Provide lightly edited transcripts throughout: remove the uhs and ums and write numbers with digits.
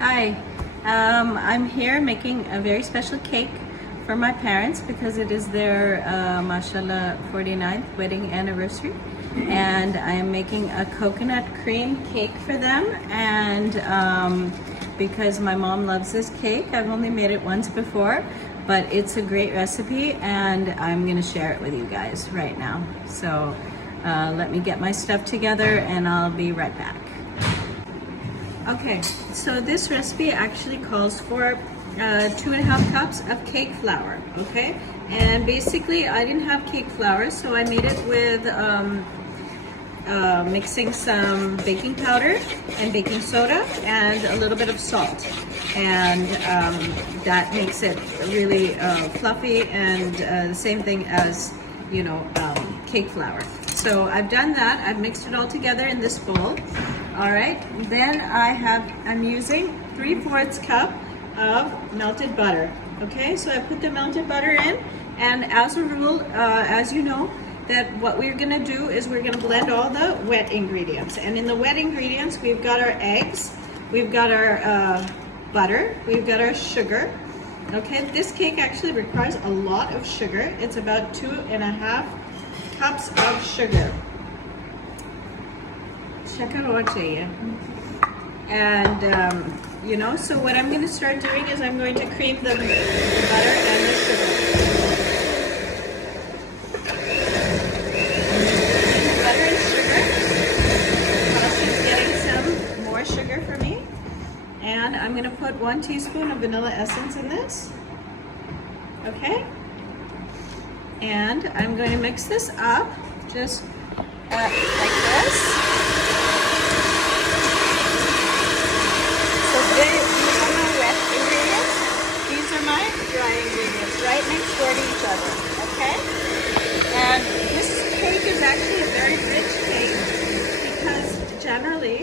Hi, I'm here making a very special cake for my parents because it is their, mashallah, 49th wedding anniversary. And I'm making a coconut cream cake for them. And because my mom loves this cake, I've only made it once before, but it's a great recipe and I'm gonna share it with you guys right now. So let me get my stuff together and I'll be right back. Okay, so this recipe actually calls for 2.5 cups of cake flour, okay? And basically I didn't have cake flour, so I made it with mixing some baking powder and baking soda and a little bit of salt. And that makes it really fluffy and the same thing as, you know, cake flour. So I've done that. I've mixed it all together in this bowl. All right. Then I'm using 3/4 cup of melted butter. Okay. So I put the melted butter in, and as a rule, as you know, that what we're gonna do is we're gonna blend all the wet ingredients. And in the wet ingredients, we've got our eggs, we've got our butter, we've got our sugar. Okay. This cake actually requires a lot of sugar. It's about 2.5 cups of sugar. And you know, so what I'm going to start doing is I'm going to cream the butter and the sugar. Butter and sugar. She's getting some more sugar for me. And I'm going to put 1 teaspoon of vanilla essence in this. Okay? And I'm going to mix this up just like this. So these are my wet ingredients. These are my dry ingredients, right next door to each other. Okay? And this cake is actually a very rich cake because generally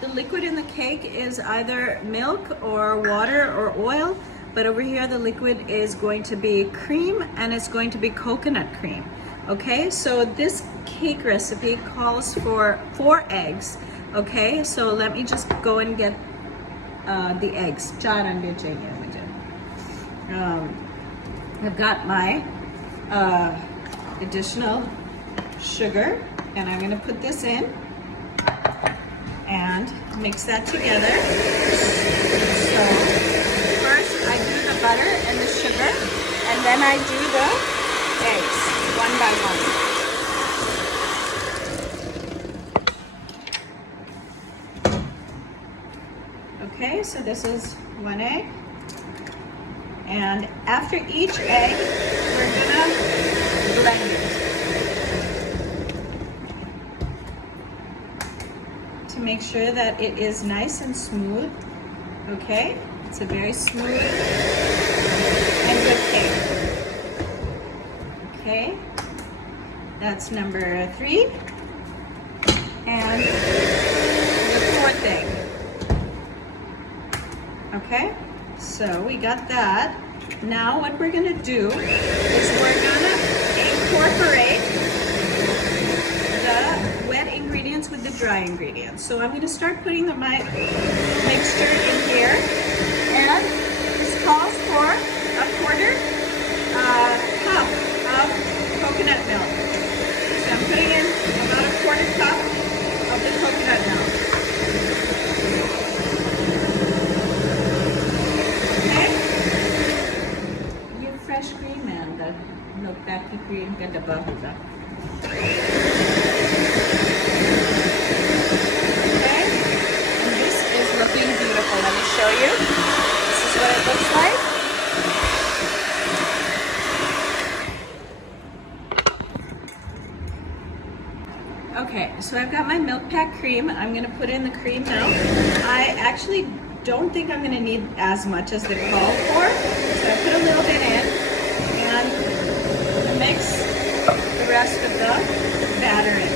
the liquid in the cake is either milk or water or oil. But over here, the liquid is going to be cream and it's going to be coconut cream. Okay, so this cake recipe calls for 4 eggs. Okay, so let me just go and get the eggs. I've got my additional sugar and I'm going to put this in and mix that together. So I do the butter and the sugar, and then I do the eggs, one by one. Okay, so this is 1 egg. And after each egg, we're gonna blend it to make sure that it is nice and smooth. Okay? It's a very smooth and good cake. Okay, that's number 3. And the 4th egg. Okay, so we got that. Now what we're gonna do is we're gonna incorporate the wet ingredients with the dry ingredients. So I'm gonna start putting my mixture in here. And this calls for 1/4 cup of coconut milk. So I'm putting in about 1/4 cup of the coconut milk. Okay? Your fresh cream and the milk back to cream and the bahuga. Okay? And this is looking beautiful. Let me show you. What it looks like. Okay, so I've got my milk pack cream. I'm gonna put in the cream now. I actually don't think I'm gonna need as much as they're called for. So I put a little bit in and mix the rest of the batter in.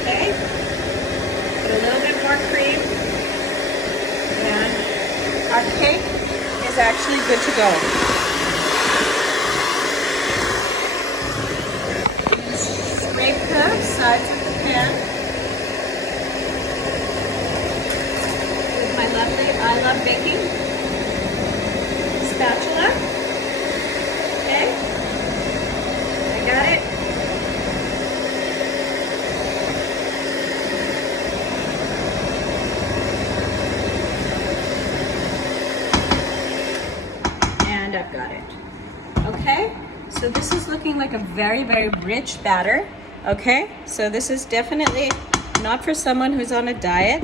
Okay? Put a little bit more cream and our cake is actually good to go. Scrape the sides of the pan with my lovely baking spatula. Okay, I got it. And I've got it. Okay, so this is looking like a very, very rich batter. Okay, so this is definitely not for someone who's on a diet,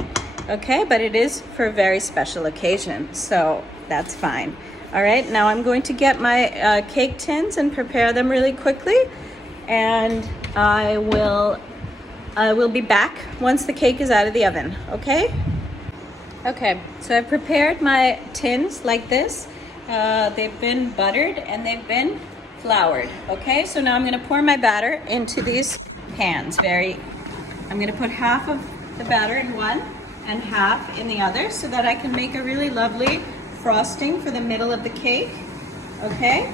okay, but it is for a very special occasion, so that's fine. All right, now I'm going to get my cake tins and prepare them really quickly, and I will be back once the cake is out of the oven, okay? Okay, so I've prepared my tins like this. They've been buttered and they've been floured, okay? So now I'm gonna pour my batter into these pans. I'm gonna put half of the batter in one and half in the other so that I can make a really lovely frosting for the middle of the cake, okay?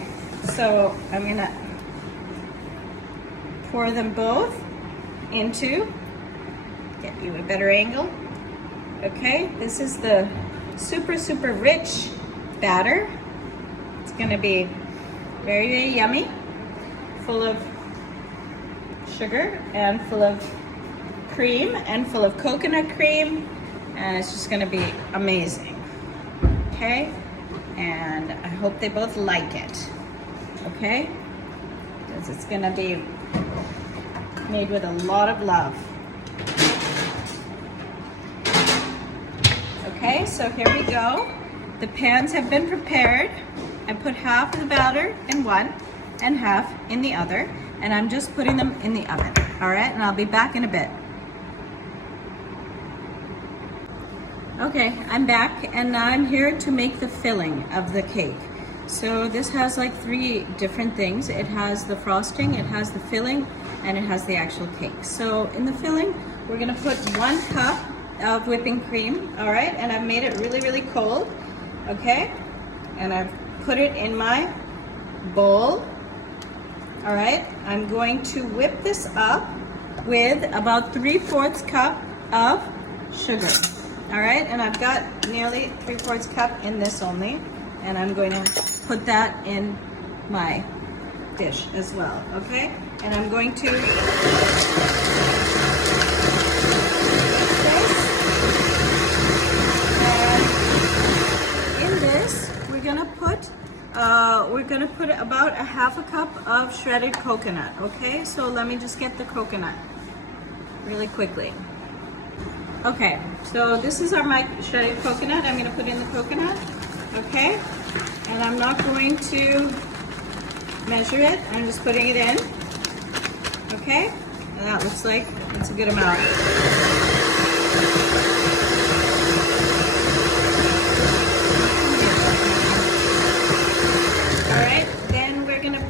So I'm gonna pour them both into, get you a better angle, okay? This is the super, super rich batter. It's gonna be very, very yummy, full of sugar and full of cream and full of coconut cream, and it's just gonna be amazing, okay? And I hope they both like it, okay? Because it's gonna be made with a lot of love. Okay, so here we go. The pans have been prepared. I put half of the batter in one and half in the other, and I'm just putting them in the oven, all right? And I'll be back in a bit. Okay, I'm back, and now I'm here to make the filling of the cake. So this has like 3 different things. It has the frosting, it has the filling, and it has the actual cake. So in the filling, we're gonna put 1 cup of whipping cream, all right? And I've made it really, really cold, okay? And I've put it in my bowl, all right? I'm going to whip this up with about 3/4 cup of sugar, all right? And I've got nearly 3/4 cup in this only, and I'm going to put that in my dish as well, okay? And I'm going to we're gonna put about 1/2 cup of shredded coconut, okay? So let me just get the coconut really quickly. Okay, so this is my shredded coconut. I'm gonna put in the coconut, okay? And I'm not going to measure it. I'm just putting it in, okay? And that looks like it's a good amount.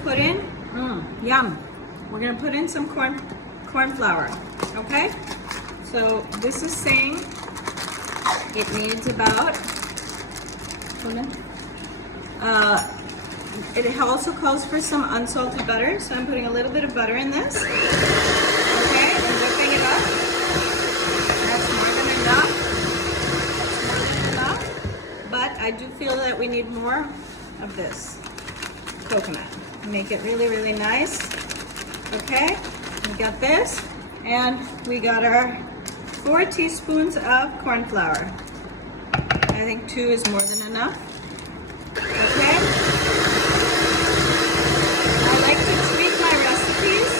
Put in, yum. We're gonna put in some corn flour, okay? So this is saying it needs about, it also calls for some unsalted butter, so I'm putting a little bit of butter in this, okay? And whipping it up. That's more than enough. That's more than enough. But I do feel that we need more of this coconut. Make it really, really nice. Okay, we got this, and we got our 4 teaspoons of corn flour. I think 2 is more than enough. Okay. I like to tweak my recipes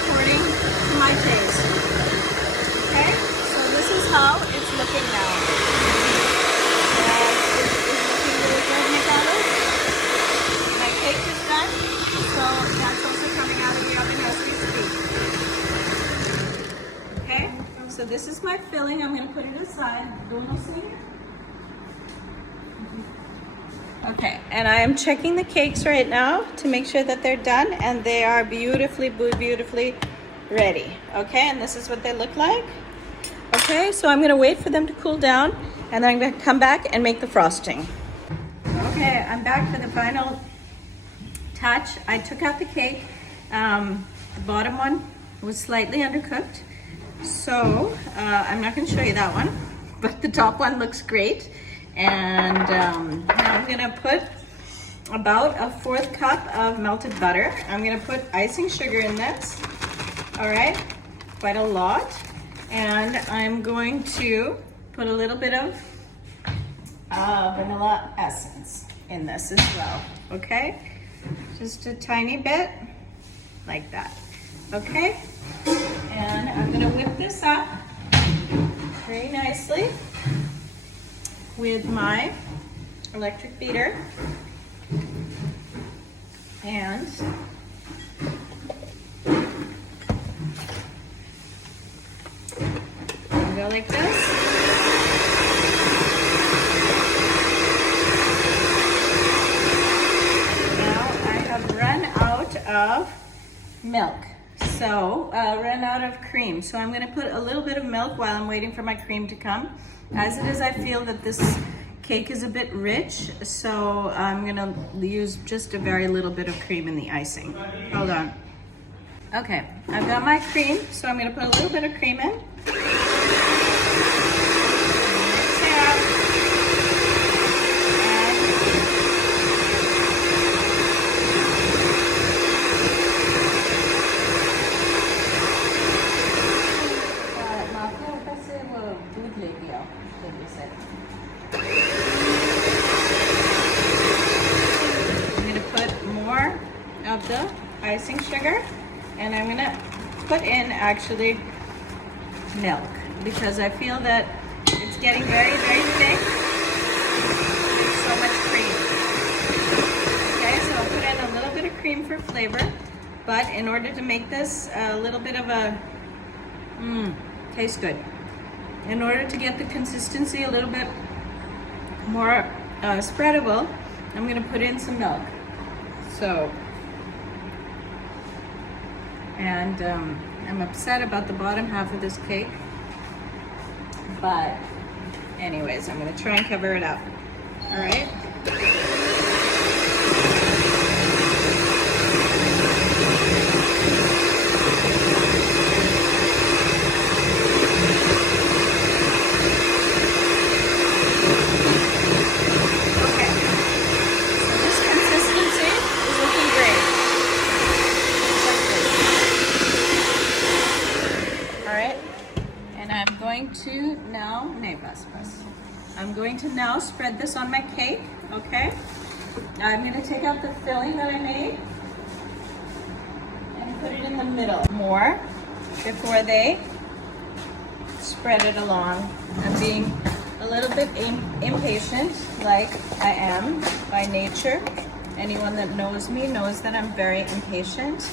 according to my taste. Okay, so this is how it's looking now. So this is my filling. I'm going to put it aside. Okay, and I am checking the cakes right now to make sure that they're done, and they are beautifully, beautifully ready. Okay, and this is what they look like. Okay, so I'm going to wait for them to cool down, and then I'm going to come back and make the frosting. Okay, I'm back for the final touch. I took out the cake. The bottom one was slightly undercooked. So I'm not going to show you that one, but the top one looks great. And now I'm gonna put about a 1/4 cup of melted butter. I'm gonna put icing sugar in this, all right, quite a lot. And I'm going to put a little bit of vanilla essence in this as well, okay? Just a tiny bit, like that, okay? And I'm gonna whip this up very nicely with my electric beater. And go like this. Now I have run out of milk. So, run out of cream. So I'm gonna put a little bit of milk while I'm waiting for my cream to come. As it is, I feel that this cake is a bit rich, so I'm gonna use just a very little bit of cream in the icing. Hold on. Okay, I've got my cream, so I'm gonna put a little bit of cream in. I'm gonna put more of the icing sugar, and I'm gonna put in actually milk because I feel that it's getting very, very thick. It's so much cream. Okay, so I'll put in a little bit of cream for flavor, but in order to make this a little bit of a, tastes good. In order to get the consistency a little bit more spreadable, I'm gonna put in some milk. So, and I'm upset about the bottom half of this cake, but anyways, I'm gonna try and cover it up. All right. I'm going to now spread this on my cake, okay? I'm going to take out the filling that I made and put it in the middle more before they spread it along. I'm being a little bit impatient, like I am by nature. Anyone that knows me knows that I'm very impatient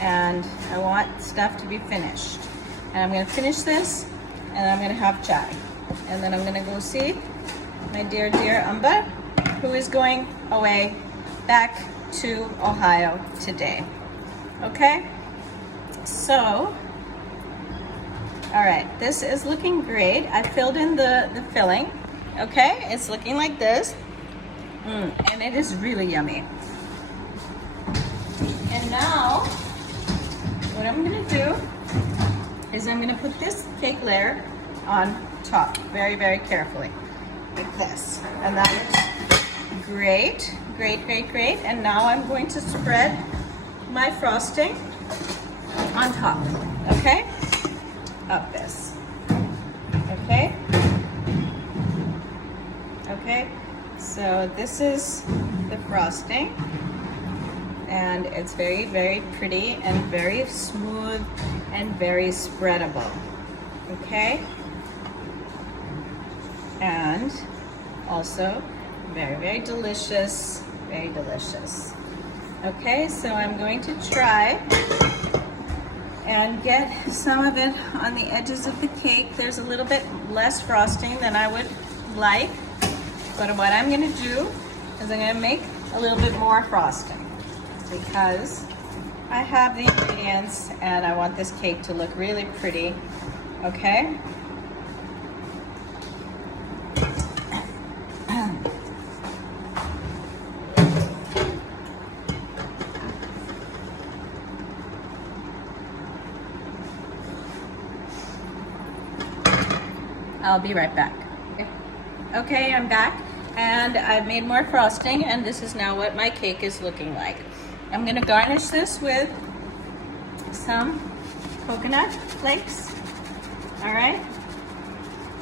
and I want stuff to be finished. And I'm going to finish this and I'm going to have chai. And then I'm gonna go see my dear, dear Amba, who is going away back to Ohio today. Okay? So, all right, this is looking great. I filled in the filling, okay? It's looking like this, and it is really yummy. And now, what I'm gonna do is I'm gonna put this cake layer on top very, very carefully like this, and that looks great, great, great, great. And now I'm going to spread my frosting on top, okay, of this, okay, okay. So this is the frosting, and it's very, very pretty and very smooth and very spreadable, okay. And also very, very delicious, very delicious. Okay, so I'm going to try and get some of it on the edges of the cake. There's a little bit less frosting than I would like, but what I'm gonna do is I'm gonna make a little bit more frosting because I have the ingredients and I want this cake to look really pretty, okay? I'll be right back. Okay, I'm back, and I've made more frosting, and this is now what my cake is looking like. I'm gonna garnish this with some coconut flakes, all right?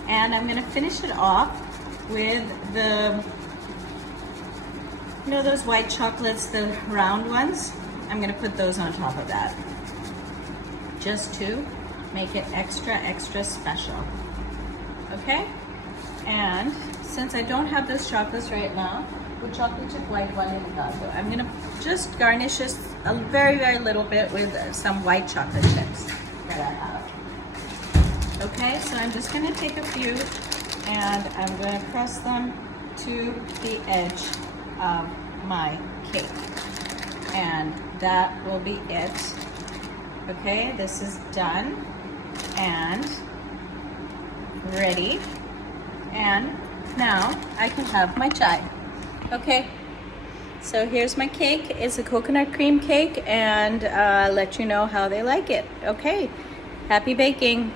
And I'm gonna finish it off with the, you know those white chocolates, the round ones? I'm gonna put those on top of that, just to make it extra, extra special, okay? And since I don't have those chocolates right now, with chocolate chip white vanilla, so I'm gonna just garnish this a very, very little bit with some white chocolate chips that I have. Okay, so I'm just gonna take a few and I'm gonna press them to the edge of my cake. And that will be it. Okay, this is done and ready. And now I can have my chai. Okay, so here's my cake. It's a coconut cream cake, and let you know how they like it. Okay, happy baking.